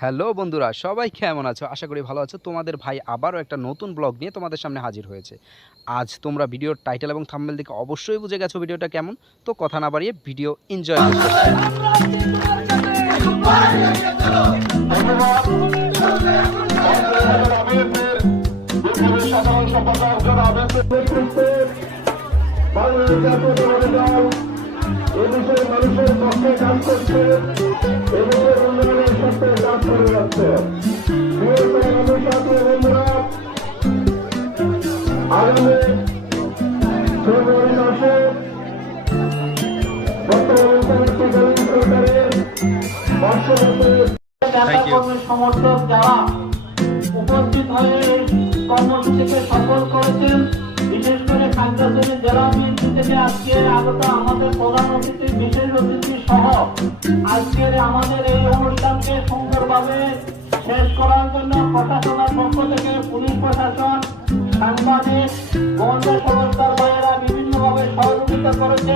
Hello বন্ধুরা, সবাই কেমন আছো? আশা করি ভালো আছো। তোমাদের ভাই আবারও একটা নতুন ব্লগ নিয়ে তোমাদের সামনে হাজির হয়েছে। আজ তোমরা ভিডিওর টাইটেল এবং থাম্বনেল দেখে অবশ্যই বুঝে গেছো ভিডিওটা কেমন। তো কথা না বাড়িয়ে ভিডিও এনজয় মানুষের কাজ করছে বন্ধুরা আগামী ফেব্রুয়ারি মাসে সমর্থক যারা উপস্থিত হয়ে এই কর্মসূচিকে সফল করেছেন বিশেষ করে খাগড়াছড়ি জেলা বিএনপি থেকে আজকে আগত আমাদের প্রধান অতিথি বিশেষ অতিথি সহ আজকের আমাদের এই অনুষ্ঠানকে ভাবে শেষ করার জন্য প্রশাসনের পক্ষ থেকে পুলিশ প্রশাসন, সাংবাদিক, বন্ধ সংস্থার বাইরা বিভিন্নভাবে সহযোগিতা করেছে।